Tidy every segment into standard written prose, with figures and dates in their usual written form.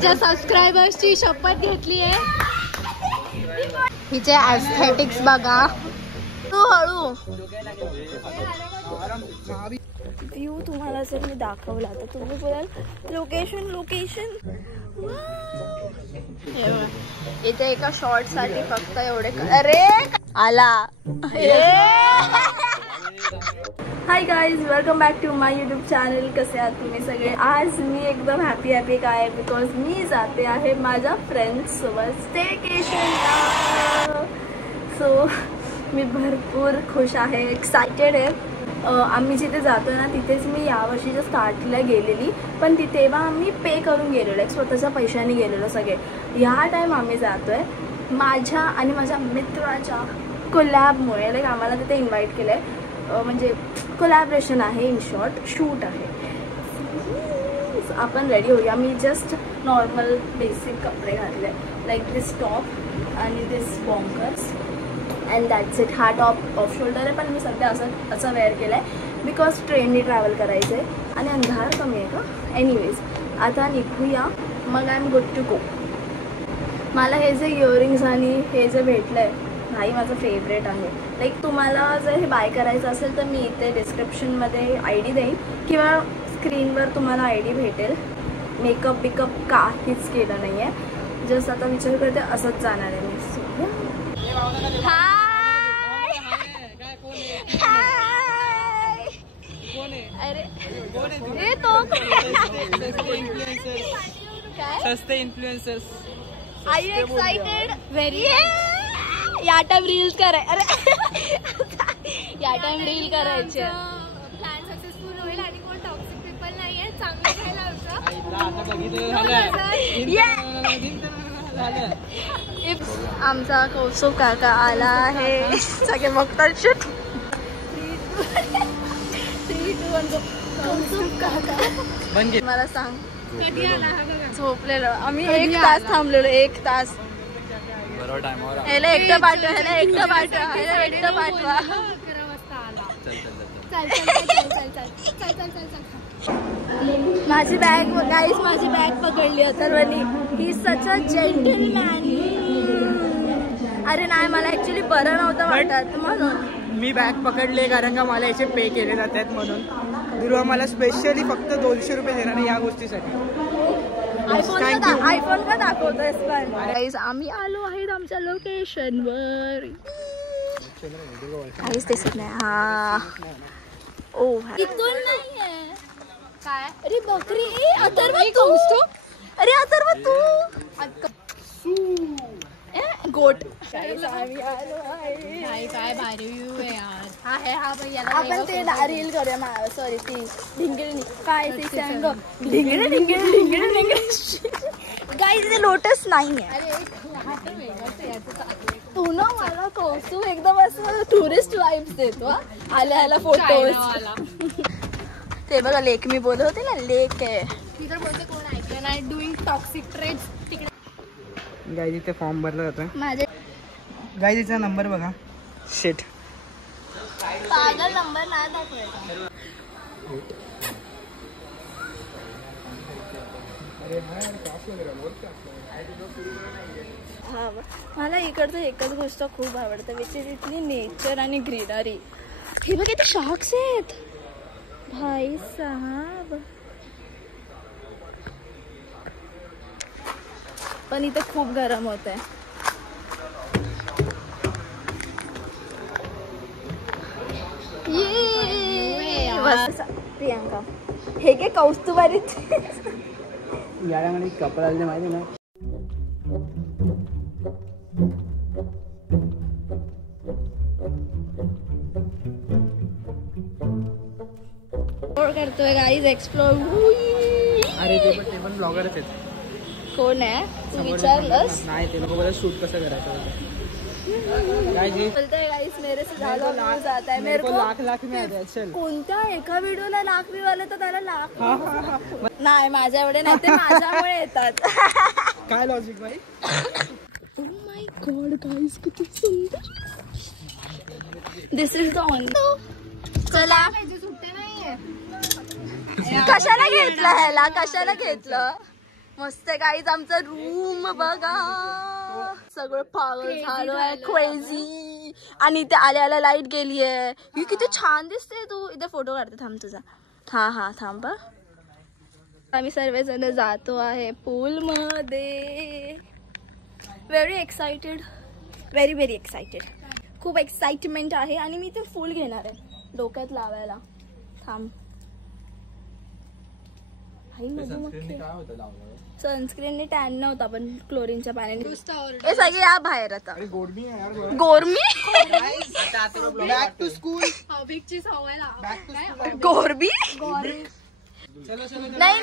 ज्या सबस्क्रायबर्सची शपथ घेतली आहे हिचे ॲस्थेटिक्स बघा. तू हळू व्ह्यू तुम्हाला जर मी दाखवला तर तुम्ही बोलाल लोकेशन इथे एका शॉर्ट साठी फक्त एवढे. अरे आला. Hi guys, welcome back to my YouTube channel. कसे आहात तुम्ही सगळे? आज मी एकदम हॅपी काय बिकॉज मी जाते आहे माझ्या फ्रेंड्स सोबत स्टेकेशनला. सो मी भरपूर खुश आहे, एक्सायटेड आहे. आम्ही जिथे जातो ना तिथेच मी यावर्षीच्या स्टार्टला गेलेली, पण तेव्हा आम्ही पे करून गेलेलो, एक स्वतःच्या पैशाने गेलेलो सगळे. ह्या टाईम आम्ही जातोय माझ्या आणि माझ्या मित्राच्या कोलॅबमुळे. लाईक आम्हाला तिथे इन्व्हाइट केलं आहे, म्हणजे कोलॅबरेशन आहे, इन शॉर्ट शूट आहे. आपण रेडी होऊया. मी जस्ट नॉर्मल बेसिक कपडे घातले, लाईक दिस टॉप आणि दिस बॉन्कर्स अँड दॅट्स इट. हा टॉप ऑफ शोल्डर आहे, पण मी सध्या असं वेअर केलं आहे बिकॉज ट्रेनने ट्रॅव्हल करायचं आहे आणि अंधार कमी आहे का. एनिवेज आता निघूया, मग I am good to go. मला हे जे इयरिंग्स आणि हे जे भेटलं आहे नाही माझं फेवरेट आहे. लाईक तुम्हाला जर हे बाय करायचं असेल तर मी इथे डिस्क्रिप्शनमध्ये ID देईन किंवा स्क्रीनवर तुम्हाला ID भेटेल. मेकअप बिकअप काहीच केलं नाही आहे, जस्ट आता विचार करते असंच जाणार आहे मी. अरे तो सस्ते influencers. Are you excited? Very. या टाइम रील्स कराय. अरे या टाइम रील करायचे. प्लॅन सक्सेसफुल होईल आणि कोण टॉक्सिक पीपल नाहीये. चांगलं खायला आमचा कौस्तुभ काका आला आहे. सगळे बघतात. शूट 3, 2, 1 गो. कौस्तुभ काका मला सांग कधी आला? झोपलेलो आम्ही. 1 तास थांबलेलो, 1 तास. ह्याला एकटं पाठवा, ह्याला एकटं पाठवा, ह्याला एकटं पाठवा. 11 वाजता आला. चल. माझी बॅग गाईस, माझी बॅग पकडली अथर्वनी. ही सच अ जेंटलमॅन. अरे नाही, मला ऍक्च्युली बरं नव्हतं वाटत म्हणून मी बॅग पकडले, कारण का मला याचे पे केले जातात म्हणून. दुर्वा मला स्पेशली फक्त 200 रुपये देणार आहे या गोष्टीसाठी. आयफोन का दाखवतोयस पण? गाईस आम्ही आलो आहेत आमच्या लोकेशनवर. काहीच दिसत नाही. हा ओ इथून नाहीये काय. अरे बकरी. अथर्व तू. अरे अथर्व तू गोट. नाही काय भारी व्ह्यू आहे यार. हा आहे हा भैया. आपण ते रील करूया. सॉरी ती ढिंगिणी काय ती सांग. ढिंगिणी गाईस ते लोटस नाहीये. अरे तू ना मला कौस्तुभ एकदम असं टुरिस्ट वाईब्स देतो. आल्या फोटोज. ते बघा लेक मी बोलत होते ना, लेक आहे तिथं. बोलते कोण ऐकलं नाही. डुईंग टॉक्सिक ट्रेड्स तिकडे. गाईज इथे फॉर्म भरला जातोय. माझे गाईजचा नंबर बघा. शेट पागल नंबर नाही दाखवायचा. हा मला इकडचं एकच गोष्ट खूप आवडतं, विच इज इथली नेचर आणि ग्रीनरी. हे बघ इथे शार्क्स आहेत भाई साहब. पण इथे खूप गरम होत आहे. प्रियांका हे काय कौस्तुभ आहे यामध्ये कपल आले माहिती ना. करतोय गाईज एक्सप्लोर. अरे ते पण ब्लॉगरच आहेत. कोण आहे तू विचारलंस? नाही ते लोक बोलत शूट कसं करायचं. बोलते गाइस मेरे से ज्यादा व्यूज आता है. मेरे को लाख में आते. चल कोणत्या एका व्हिडिओला लाख व्ह्यू आले तर त्याला लाख. नाही माझ्या एवढे नाही, ते माझ्यामुळे येतात. काय लॉजिक भाई. ओ माय गॉड गाइस किती सुंदर. दिस इज द ऑन. चला सुट्टे नाहीये. कशाला घेतलं ह्याला, कशाला घेतलं? मस्त गाईज आमचा रूम बघा, सगळं पागल झालोय, क्रेझी. आणि इथे आल्या आल्या लाईट गेलीये. ही किती छान दिसते. तू इथे फोटो काढते, थांब तुझा. हा थांब. आम्ही सर्वजण जातो आहे पूल मध्ये. Very excited, very excited. खूप एक्साइटमेंट आहे. आणि मी ते फुल घेणार आहे डोक्यात लावायला. थांब. सनस्क्रीनने टॅन नव्हता पण क्लोरीनच्या पाण्याने. हे सगळे या बाहेर आता. गोरमी बॅक टू स्कूल. गोरबी नाही.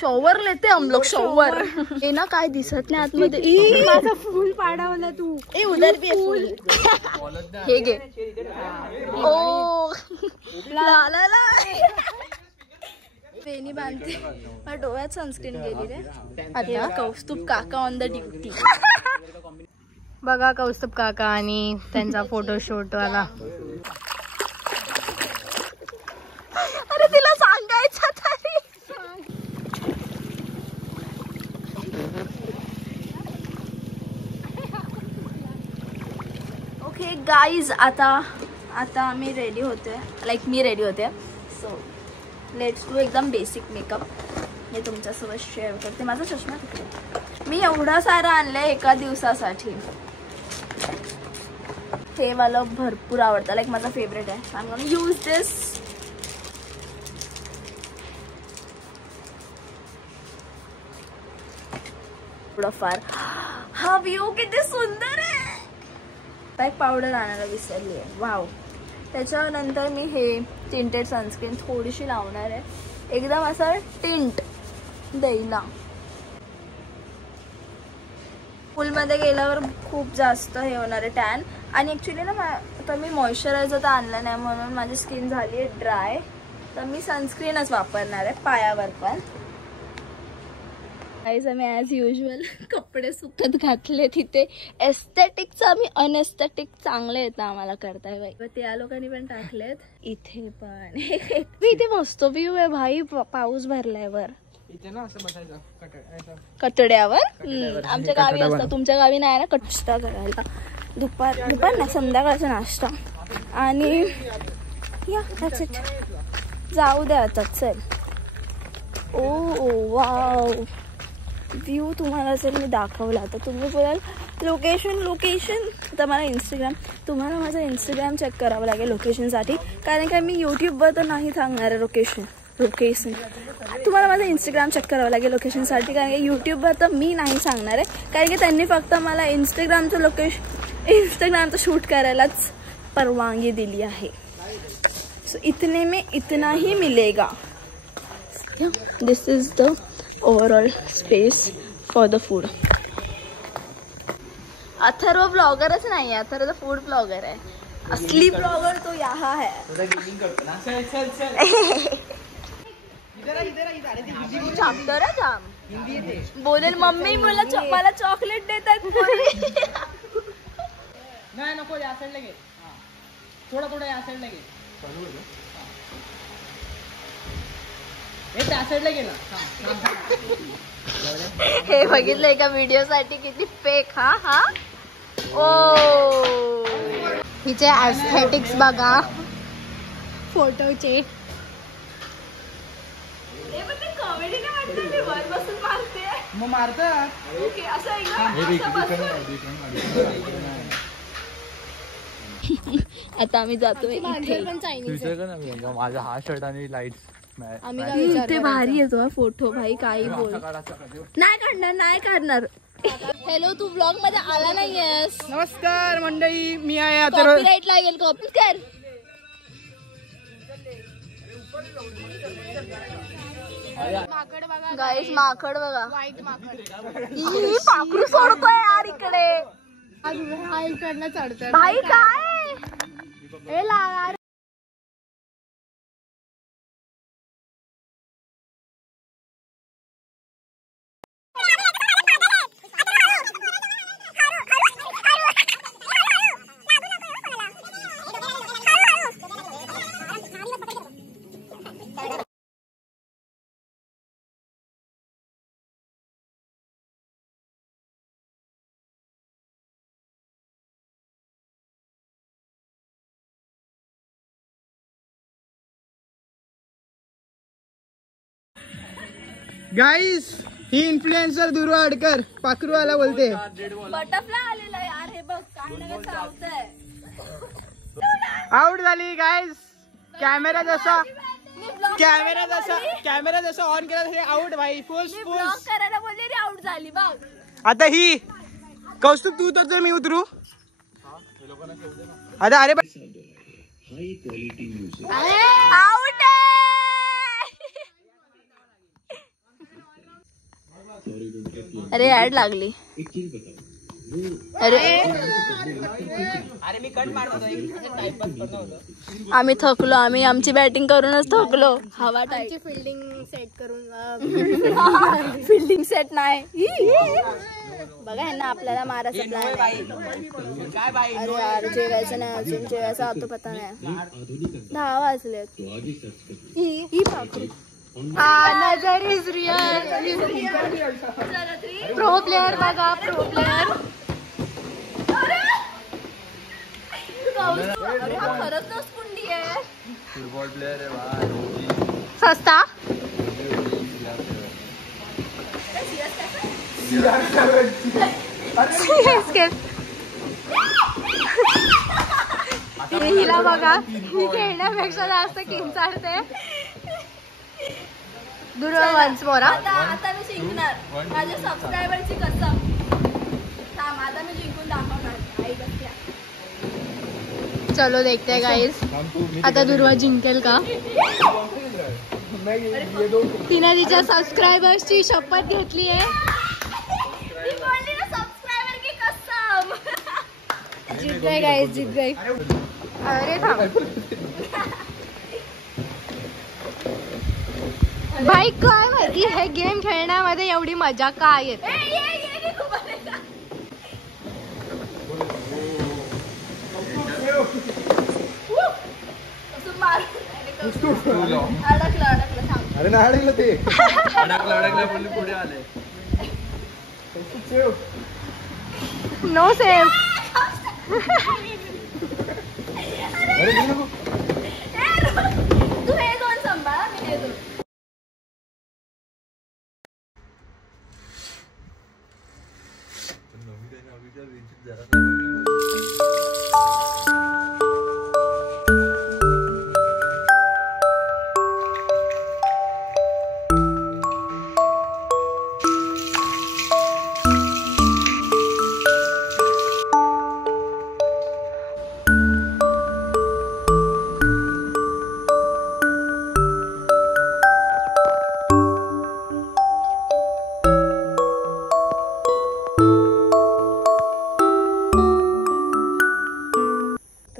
शॉवर लेते हम लोग. शॉवर हे ना काय दिसत नाही आतमध्ये. माझा फुल पाडावला तू. ए उधर भी फुल. हे घे. ओ ला वेणी बांधते. माझ्या डोळ्यात सनस्क्रीन गेली रे. आता कौस्तुभ काका ऑन द ड्युटी. बघा कौस्तुभ काका आणि त्यांचा फोटोशूट वाला. अरे तिला सांगायचं तरी. ओके गाईज, आता आम्ही रेडी होते. लाईक मी रेडी होते. सो लेट्स डू एकदम बेसिक मेकअप. मी तुमच्यासोबत शेअर करते. माझा चष्मा तिकडे. मी एवढा सारा आणलाय एका दिवसासाठी. हे मला भरपूर आवडतं. लाईक माझा फेवरेट आहे. आय एम गोना यूज दिस. फार हा व्ह्यू किती सुंदर आहे. पॅक पावडर आणायला विसरली आहे. वाव. त्याच्यानंतर मी हे टिंटेड सनस्क्रीन थोडीशी लावणार आहे. एकदम असं टिंट देईना. फुलमध्ये गेल्यावर खूप जास्त हे होणार आहे टॅन. आणि ॲक्च्युली ना आता मी मॉइश्चरायझर तर आणलं नाही म्हणून माझी स्किन झाली आहे ड्राय. तर मी सनस्क्रीनच वापरणार आहे पायावर पण. गाईज आम्ही ॲज युजल कपडे सुकत घातले. तिथे एस्थेटिकचं आम्ही अनएस्थेटिक चांगले येतं आम्हाला करताय बाई. त्या लोकांनी पण टाकलेत. इथे पण इथे मस्त व्ह्यू आहे भाई. पाऊस भरल्यावर इथे ना असं बसायचं कटड्यावर. आमच्या गावी असतं, तुमच्या गावी नाही ना. नाश्ता करायला दुपार ना संध्याकाळचा नाश्ता. आणि या दॅट्स इट. जाऊ द्या आता. चल. ओ वाव. व्ह्यू तुम्हाला जर मी दाखवला तर तुम्ही बोलाल लोकेशन. आता मला तुम्हाला माझं इंस्टाग्राम चेक करावं लागेल लोकेशनसाठी. कारण का मी यूट्यूबवर तर नाही सांगणार आहे लोकेशन. तुम्हाला माझं इंस्टाग्राम चेक करावं लागेल लोकेशनसाठी. कारण की यूट्यूबवर तर मी नाही सांगणार आहे. कारण की त्यांनी फक्त मला इंस्टाग्रामचं शूट करायलाच परवानगी दिली आहे. सो इतने में इतना ही मिलेगा. This is the overall space for the food. Atharva ब्लॉगरच नाही आहे. अथर्व फूड ब्लॉगर आहे. असली ब्लॉगर तो यहाँ है. चॅप्टर जाम बोलेल मम्मी मला चॉकलेट देतात. नाही नको या साईडला घे. थोडा या साईडला घे. त्या साईडला घे ना. हे बघितलंय का व्हिडिओ साठी किती फेक. हा ओ हिचे एस्थेटिक्स बघा फोटोचे. कॉमेडी नाही वाटत. मी वर बसून मारते. मग मारतात. ओके असं आता आम्ही जातोय. माझा हा शर्ट आणि लाईट ते भारी येतो फोटो भाई. काही बोल नाही काढणार. हॅलो, तू ब्लॉग मध्ये आला नाहीयेस. नमस्कार मंडळी, मी आहे. कॉपीराइट लागेल. कॉपी कर. माकड बघा गाईस माकड बघा, व्हाईट माकड. ही पाखरू सोडतोय यार इकडे. हा इकडनं चढतोय. भाई काय ए लागा. गाईस ही इन्फ्लुएन्सर दुर्वा अडकर पाखरूवाला बोलते. बटरफ्लाय आलेला यार, हे बघ काय ना काय चावतंय. आउट झाली गाईस. कॅमेरा जसा ऑन केला तसे आउट भाई. फुस ब्लॉक करायला बोलले रे, आउट झाली बघ. आता ही कौस्तुभ तू तर मी उतरू आता. अरे आउट अरे ऍड लागली. अरे मी कट मारतो. आम्ही थकलो, आम्ही आमची बॅटिंग करूनच थकलो. हवा टाईट. फिल्डिंग सेट करून फिल्डिंग सेट नाही बघा ह्यांना आपल्याला मारायचं प्लॅन. अरे यार जेवायचं नाही अजून, जेवायचं आता पता नाही. 10 वाजले. ही पाखरू नजर इज रियल. प्रो प्लेअर बघा, प्रो प्लेअर. अरे हा खरंच नसकुंडी आहे. फुटबॉल प्लेयर आहे भाई. सस्ता हिला बघा, ही खेळण्यापेक्षा जास्त किंचाळते. Once more. आता मी जिंकणार माझ्या सबस्क्रायबरची कसम. थांब आता मी जिंकून दाखवणार. आई बसल्या. चलो देखते हैं गाइस, आता दुर्वा जिंकेल का. तिने तिच्या सबस्क्रायबर्सची शपथ घेतली आहे. सबस्क्रायबर की कसम. जीत गए गाइस, जीत गए. अरे थांब भाई, काय माहिती हे गेम खेळण्यामध्ये एवढी मजा काय येते. अरे ना अडकलं ते. अडकलं पण पुढे आले. No save. तू हे दोन सांभाळा, मी हे दोन.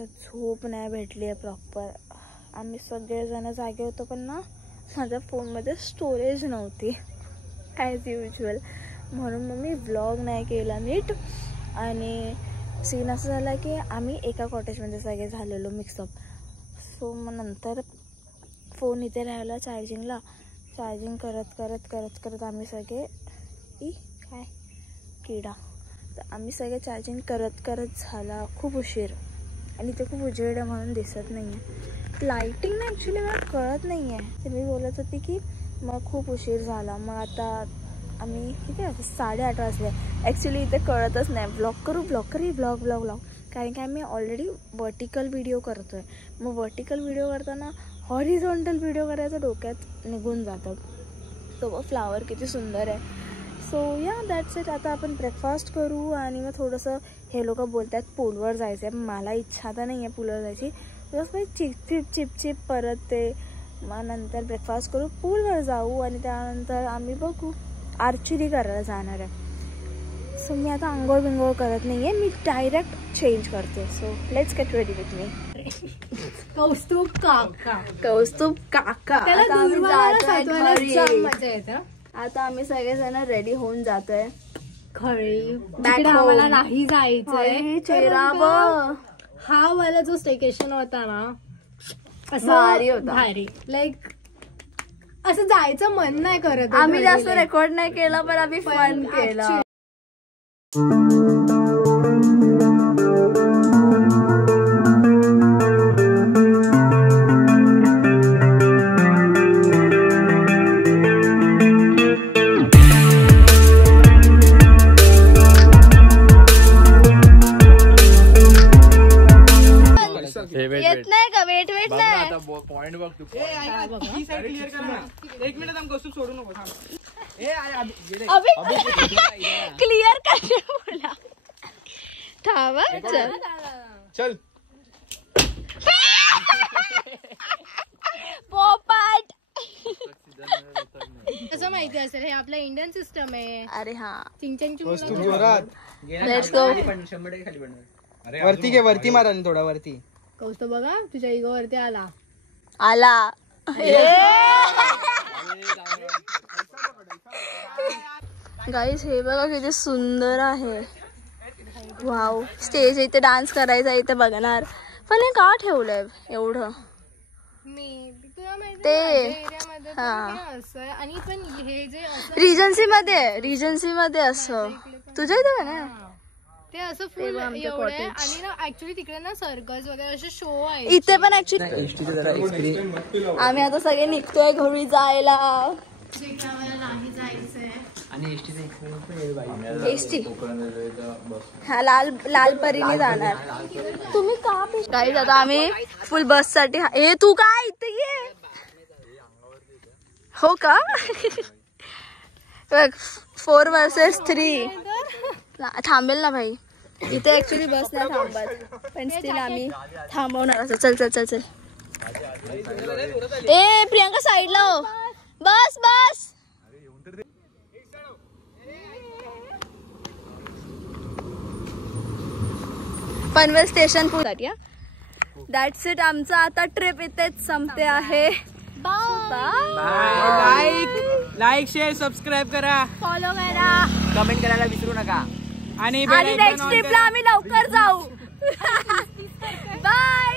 झोप नाही भेटली आहे प्रॉपर. आम्ही सगळेजण जागे होतो पण ना माझ्या फोनमध्ये स्टोरेज नव्हती ॲज युजल, म्हणून मग मी व्लॉग नाही केला नीट. आणि सीन असं झाला की आम्ही एका कॉटेजमध्ये सगळे झालेलो मिक्सअप. सो मग नंतर फोन इथे राहिला चार्जिंगला. चार्जिंग करत आम्ही सगळे काय किडा, तर आम्ही सगळे चार्जिंग करत झाला खूप उशीर. आणि ते खूप उजेड आहे म्हणून दिसत नाही आहे. लाईटिंग ना ॲक्च्युली मला कळत नाही आहे. तर मी बोलत होती की मग खूप उशीर झाला. मग आता आम्ही किती वाजता 8:30 वाजले. ॲक्च्युली इथे कळतच नाही ब्लॉग करू ब्लॉग कारण की आम्ही ऑलरेडी वर्टिकल व्हिडिओ करतो आहे. मग वर्टिकल व्हिडिओ करताना हॉरिझॉन्टल व्हिडिओ करायचं डोक्यात निघून जातं. तो बघ फ्लावर किती सुंदर आहे. सो या दॅट्स इट. आता आपण ब्रेकफास्ट करू आणि मग थोडंसं हे लोक बोलतात पूलवर जायचं आहे. मला इच्छा तर नाही आहे पूलवर जायची. बस काही चिपचिप परत ते मग नंतर ब्रेकफास्ट करू, पूलवर जाऊ आणि त्यानंतर आम्ही बघू आर्चरी करायला जाणार आहे. सो मी आता आंघोळ बिंघोळ करत नाही आहे, मी डायरेक्ट चेंज करते. So let's get ready with me. Kaustubh काका त्याला त्याला दूरवाला मजा येतं. आता आम्ही सगळेजण रेडी होऊन जातोय. खरी आम्हाला नाही जायचंय. चेहरा बघ, हा वाला जो स्टेकेशन होता ना असं भारी होता. भारी, लाईक असं जायचं मन नाही करत. आम्ही जास्त रेकॉर्ड नाही केलं पण आम्ही फन केलं. येत नाही का? वेट नाही. पॉइंट बघ तू. एक मिनिट आम कौस्तुभ सोडू नको. क्लिअर काय बोला. थांबा चल पोपट. कसं माहिती असेल हे आपलं इंडियन सिस्टम आहे. अरे हा, चिंचनची कौस्तुभ जोरात. Let's go. वरती घे, वरती मारा थोडा वरती. कौस्तुभ बघा तुझ्या इगो वरती आला. गाईस हे बघा किती सुंदर आहे. वाव, स्टेज इथे डान्स करायचा इथे बघणार. पण हे का ठेवलंय एवढं? मी तुला माहिती ते एरियामध्ये हा असं आहे. आणि पण हे जे रिजन्सी मध्ये असं तुझ्या इथे पण आहे. ते असं फुल एवढं आहे. आणि ना ऍक्च्युली तिकडे ना सर्कस वगैरे असे शो आहे. इथे पण ऍक्च्युली आम्ही आता सगळे निघतोय घरी जायला. नाही जायचंय. एसटी हा लालपरीने जाणार. तुम्ही का गाईज आता आम्ही फुल बस साठी. ए तू काय इथे ये. हो का? 4 vs 3 थांबेल ना भाई. इथे ऍक्च्युली बस नाही थांबत पण स्टील आम्ही थांबवणार असं. चल चल चल चल. ए प्रियांका साईडला हो. बस बस. पनवेल स्टेशन पूर्ण. That's it. आमचा आता ट्रिप इथेच संपते आहे. लाईक शेअर सबस्क्राईब करा, फॉलो करा, कमेंट करायला विसरू नका. आणि नेक्स्ट ट्रिपला आम्ही लवकर जाऊ. बाय.